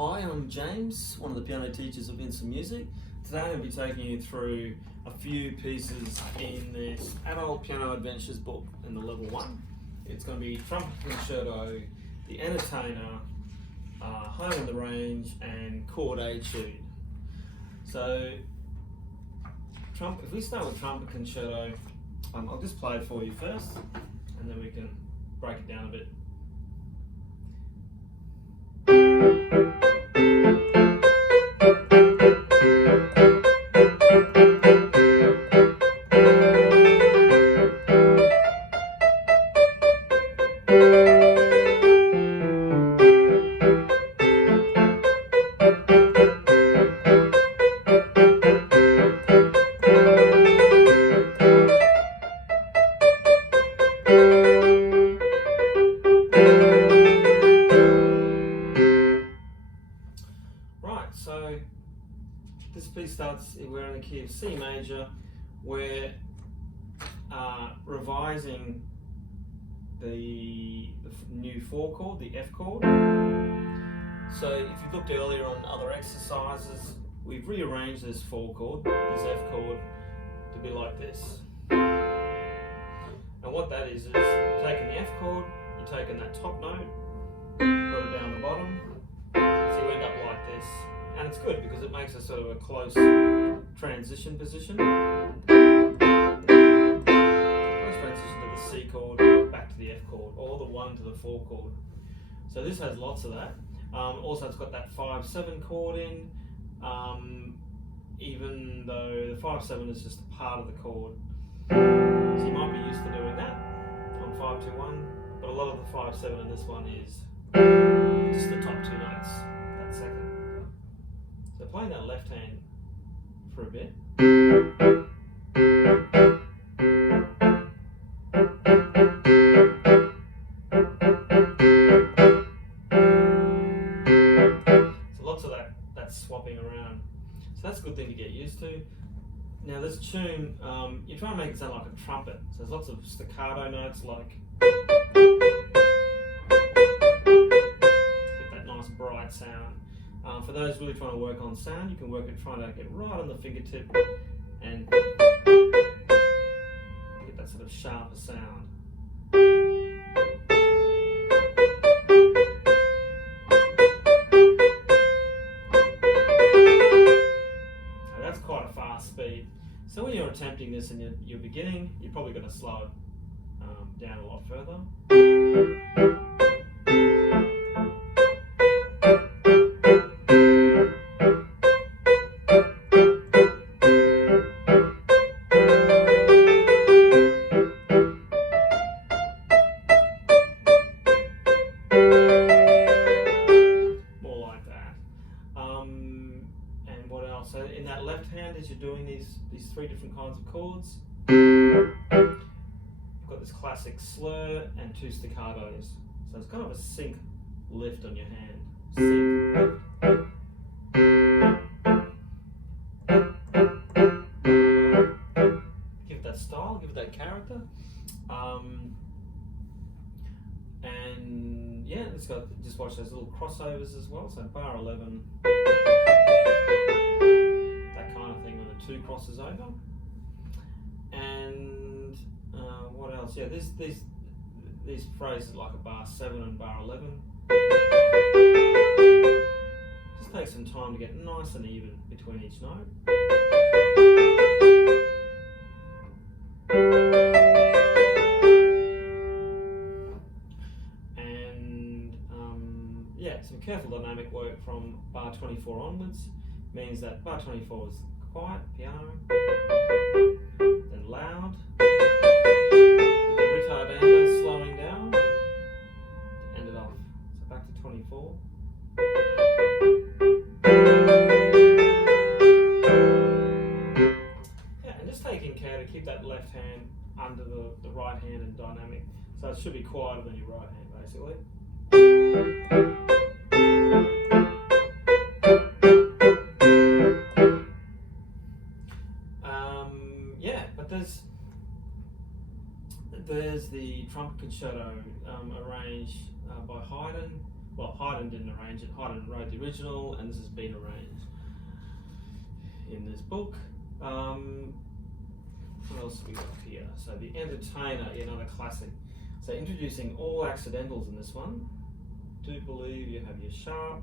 Hi, I'm James, one of the piano teachers at Vincent Music. Today I'm going to be taking you through a few pieces in this Adult Piano Adventures book in the level 1. It's going to be Trumpet Concerto, The Entertainer, Home in the Range and Chord Etude. So, if we start with Trumpet Concerto, I'll just play it for you first and then we can break it down a bit. Right, so this piece starts, we're in the key of C major. We're revising the new 4 chord, the F chord. So if you looked earlier on other exercises, we've rearranged this 4 chord, this F chord, to be like this. And what that is you're taking the F chord, you're taking that top note, put it down the bottom, so you end up like this. And it's good because it makes a sort of a close transition position. Close transition to the C chord, back to the F chord, or the 1 to the 4 chord. So this has lots of that. Also it's got that 5-7 chord in, even though the 5-7 is just a part of the chord. So you might be used to doing that on 5-2-1, but a lot of the 5-7 in this one is just the top 2 notes, that second. So playing that left hand for a bit. So lots of that swapping around. So that's a good thing to get used to. Now this tune, you're trying to make it sound like a trumpet. So there's lots of staccato notes like get that nice bright sound. For those really trying to work on sound, you can work at trying to get right on the fingertip and get that sort of sharper sound. Now that's quite a fast speed. So when you're attempting this and you're beginning, you're probably going to slow it down a lot further. And what else? So in that left hand, as you're doing these 3 different kinds of chords, you've got this classic slur and 2 staccatos. So it's kind of a sync lift on your hand. Sync lift. Give it that style, give it that character. And yeah, it's got, just watch those little crossovers as well. So bar 11, that kind of thing when the 2 crosses over. And what else? Yeah, these phrases like a bar 7 and bar 11. Just take some time to get nice and even between each note. Yeah, some careful dynamic work from bar 24 onwards means that bar 24 is quiet, piano, then loud, with the ritardando slowing down to end it off. So back to 24. Yeah, and just taking care to keep that left hand under the right hand in dynamic. So it should be quieter than your right hand basically. Yeah, but there's the Trumpet Concerto arranged by Haydn, well, Haydn didn't arrange it. Haydn wrote the original, and this has been arranged in this book. What else have we got here? So the Entertainer, another classic. So introducing all accidentals in this one. Do believe you have your sharp,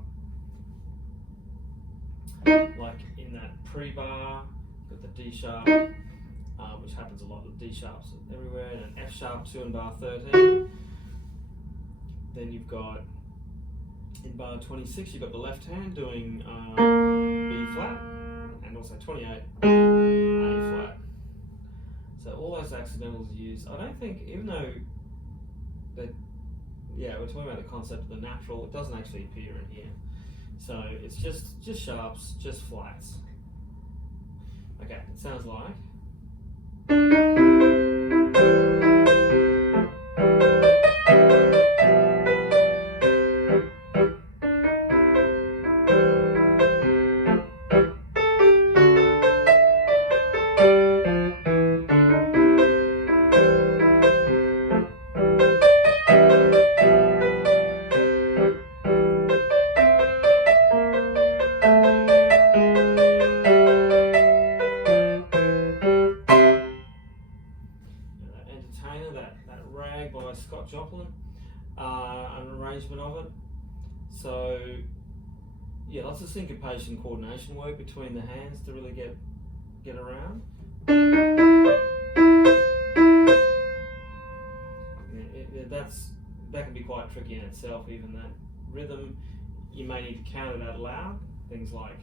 like in that pre-bar, got the D sharp, which happens a lot with D sharps everywhere, and an F sharp 2 in bar 13. Then you've got, in bar 26, you've got the left hand doing B flat, and also 28, A flat. So all those accidentals are used. I don't think, even though that, yeah, we're talking about the concept of the natural, it doesn't actually appear in here. So it's just sharps, just flats. Okay, it sounds like. An arrangement of it. So yeah, lots of syncopation coordination work between the hands to really get around. Yeah, that can be quite tricky in itself. Even that rhythm, you may need to count it out loud. Things like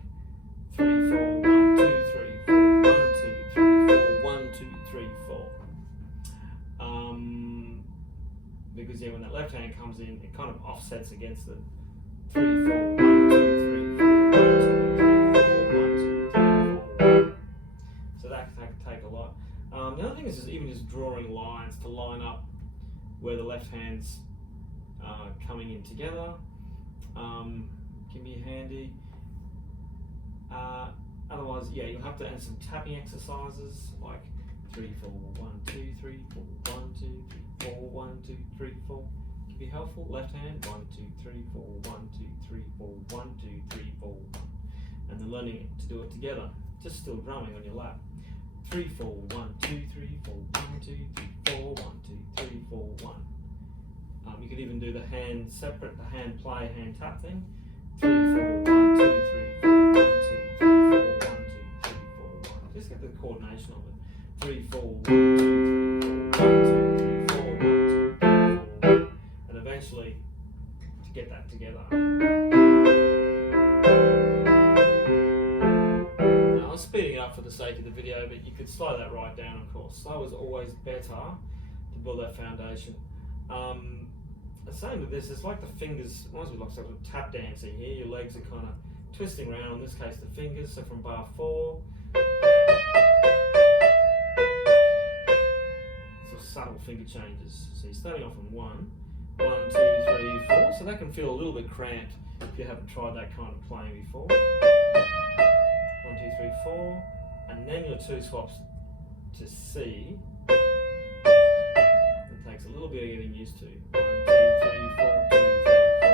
3, 4, 1, 2, 3, 4, 1, 2, 3, 4, 1, 2, 3, 4. Because yeah, when that left hand comes in, it kind of offsets against the 3, 4, 1, 2, 3, 4, 1, 2, 3, 4, 1, 2, 3, 4, 1. So that can take a lot. The other thing is even just drawing lines to line up where the left hand's coming in together. Can be handy. Otherwise, yeah, you'll have to add some tapping exercises like 3, 4, 1, 2, 3, 4, 1, 2, 3, 4, 1, 2, 3, 4. Can be helpful. Left hand, 1, 2, 3, 4, 1, 2, 3, 4, 1, 2, 3, 4, 1. And then learning to do it together, just still drumming on your lap. 3, 4, 1, 2, 3, 4, 1, 2, 3, 4, 1, 2, 3, 4, 1. You could even do the hand separate, the hand play, hand tap thing. 3, 4, 1, 2, 3, 4, 1, 2, 3, 4, 1, 2, 3, 4, 1. Just get the coordination of it. 3, 4, 1, 2, 3, 4, 1, 2, 3, 4, 1, 2, 3, 4, 1. And eventually to get that together. Now I'm speeding it up for the sake of the video, but you could slow that right down, of course. Slow is always better to build that foundation. The same with this, it's like the fingers, reminds me of like sort of tap dancing here. Your legs are kind of twisting around, in this case the fingers. So from bar 4, sort of subtle finger changes. So you're starting off on 1, 1, 2, 3, 4. So that can feel a little bit cramped if you haven't tried that kind of playing before. 1, 2, 3, 4, and then your 2 swaps to C. It takes a little bit of getting used to. 1, 2, 3, 4, 2, 3, 4.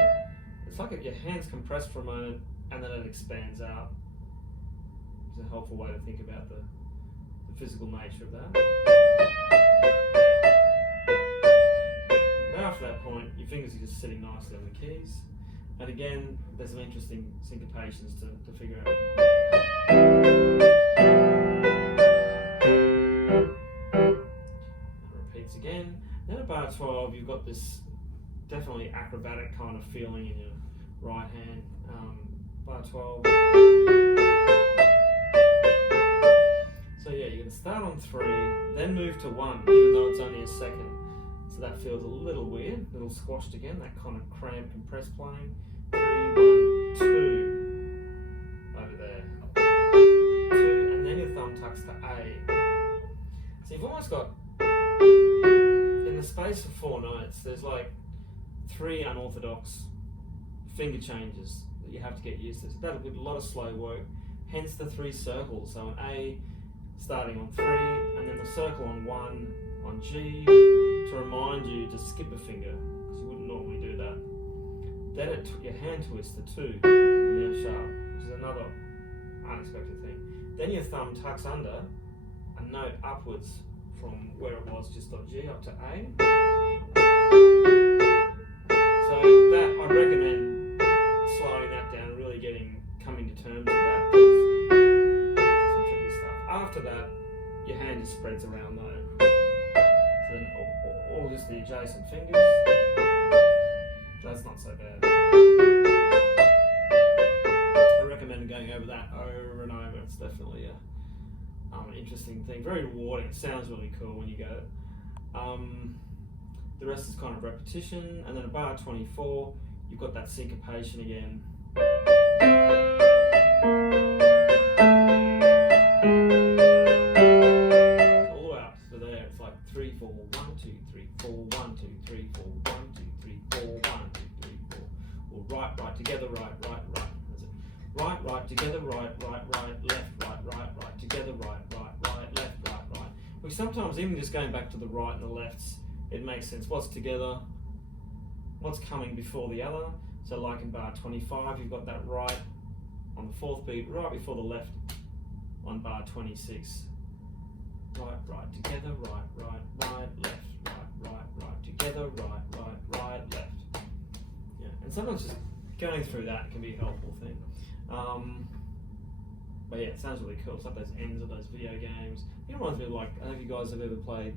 It's like if your hands compress for a moment and then it expands out. It's a helpful way to think about the physical nature of that. Now after that point, your fingers are just sitting nicely on the keys. And again, there's some interesting syncopations to figure out. Repeats again. Then at bar 12, you've got this definitely acrobatic kind of feeling in your right hand. Bar 12. So yeah, you're going to start on 3, then move to 1, even though it's only a second. So that feels a little weird, a little squashed again, that kind of cramped, compressed playing. 3, 1, 2. Over there. 2, and then your thumb tucks to A. So you've almost got, in the space of 4 notes, there's like 3 unorthodox finger changes that you have to get used to. So that'll be a lot of slow work, hence the 3 circles. So an A starting on 3, and then the circle on 1 on G to remind you to skip a finger, because you wouldn't normally do that. then your hand twists the 2 on the F sharp, which is another unexpected thing. Then your thumb tucks under a note upwards from where it was just on G up to A. So that I'd recommend slowing that down and really coming to terms with that. Some tricky stuff. After that, your hand just spreads around though. So then all just the adjacent fingers. That's not so bad. I recommend going over that over and over. It's definitely an interesting thing. Very rewarding. It sounds really cool when you get it. The rest is kind of repetition, and then at bar 24, you've got that syncopation again. So all the way up to there, it's like 3, 4, 1, 2, 3, 4, 1, 2, 3, 4, 1, 2, 3, 4, 1, 2, 3, 4. Or right, together, right. That's it. Right, together, right, left, right, together, right, left, right. We sometimes, even just going back to the right and the lefts, it makes sense. What's together? What's coming before the other? So like in bar 25, you've got that right on the 4th beat, right before the left on bar 26. Right, together, right, left, right, together, right, left. Yeah, and sometimes just going through that can be a helpful thing. But yeah, it sounds really cool. It's like those ends of those video games. It reminds me of, like, I don't know if you guys have ever played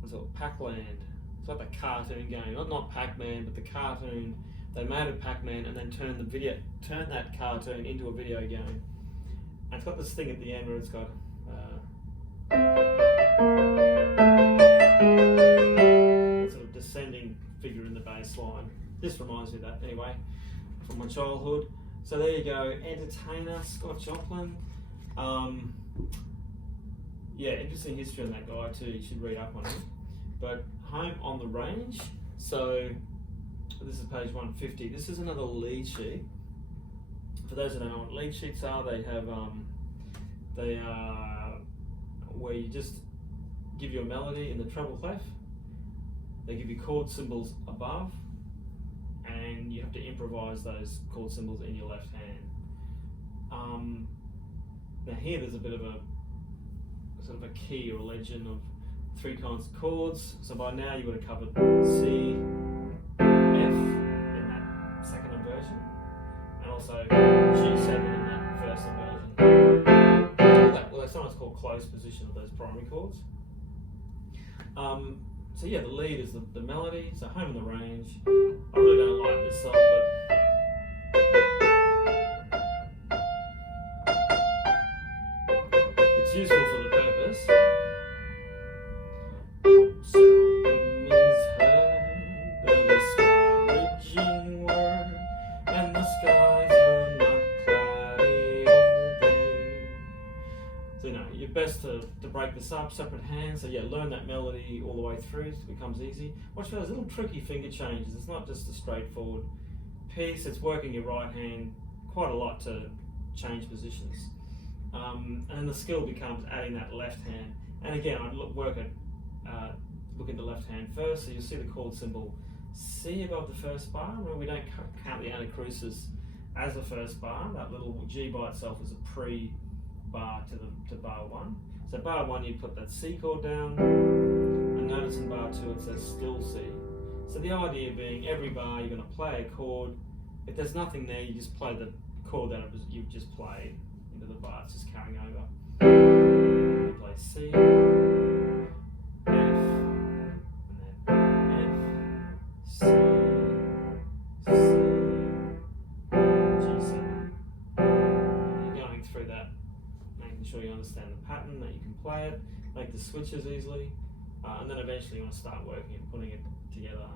what's it called? Pac-Land. It's like the cartoon game. Not Pac-Man, but the cartoon. They made a Pac-Man and then turned that cartoon into a video game. And it's got this thing at the end where it's got a sort of descending figure in the bass line. This reminds me of that anyway, from my childhood. So there you go, entertainer, Scott Joplin. Yeah, interesting history on that guy too, you should read up on him. But Home on the Range, so this is page 150. This is another lead sheet. For those who don't know what lead sheets are, they are where you just give you a melody in the treble clef. They give you chord symbols above, and you have to improvise those chord symbols in your left hand. Now here there's a bit of a sort of a key or a legend of 3 kinds of chords. So by now you would have covered C, F in that second inversion, and also G7 in that first inversion. Well, they sometimes called close position of those primary chords. So yeah, the lead is the melody, so Home in the Range. I really don't like this song, but it's useful for the purpose. Seldom is heard a discouraging word, and the skies are not cloudy all day. So you're best to break this up, separate hands. So yeah, learn that melody all the way through, so it becomes easy. Watch for those little tricky finger changes. It's not just a straightforward piece, it's working your right hand quite a lot to change positions. And the skill becomes adding that left hand. And again, I'd look at the left hand first, so you'll see the chord symbol C above the first bar. Remember, we don't count the anacrusis as the first bar. That little G by itself is a pre-bar to bar 1. So bar 1, you put that C chord down, and notice in bar 2 it says still C. So the idea being, every bar you're going to play a chord. If there's nothing there, you just play the chord that you've just played into the bar. It's just carrying over. You play C, F, C, G7. You're going through that, making sure you understand the pattern, that you can play it, make the switches easily, and then eventually you want to start working and putting it together.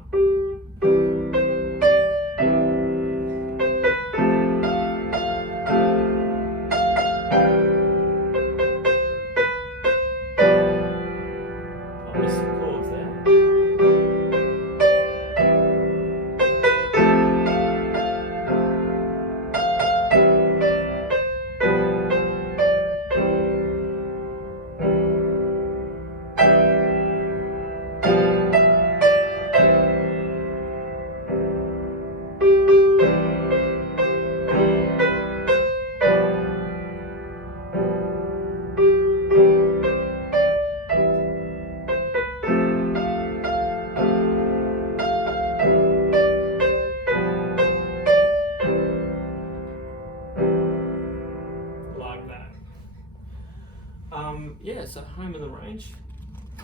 home in the range.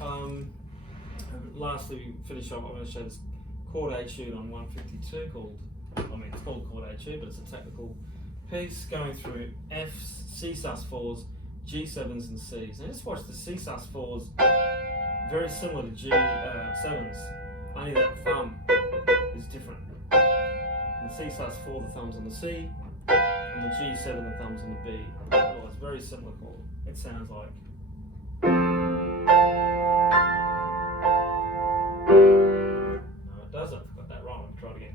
And lastly, we finish off. I'm going to show this chord etude on 152 called. It's called chord etude, but it's a technical piece going through F's, C sus4s, G7s, and C's. Now just watch the C sus4s, very similar to G7s, only that thumb is different. And the C sus4, the thumb's on the C, and the G7, the thumb's on the B. Oh, it's very similar chord. It sounds like. No, it doesn't. I've got that wrong. Let me try it again.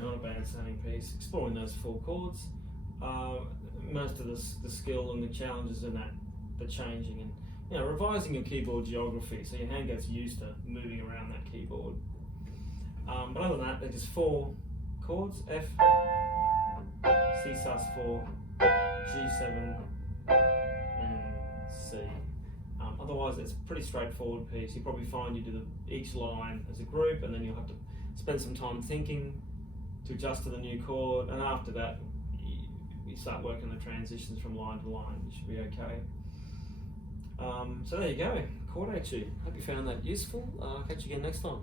Not a bad sounding piece. Exploring those 4 chords. Most of the skill and the challenges in that, the changing and revising your keyboard geography so your hand gets used to moving around that keyboard. But other than that, they're just 4 chords: F, C sus4, G7, and C. Otherwise, it's a pretty straightforward piece. You probably find you do each line as a group, and then you'll have to spend some time thinking to adjust to the new chord, and after that you start working the transitions from line to line. You should be okay. So there you go, chord etude. Hope you found that useful. Catch you again next time.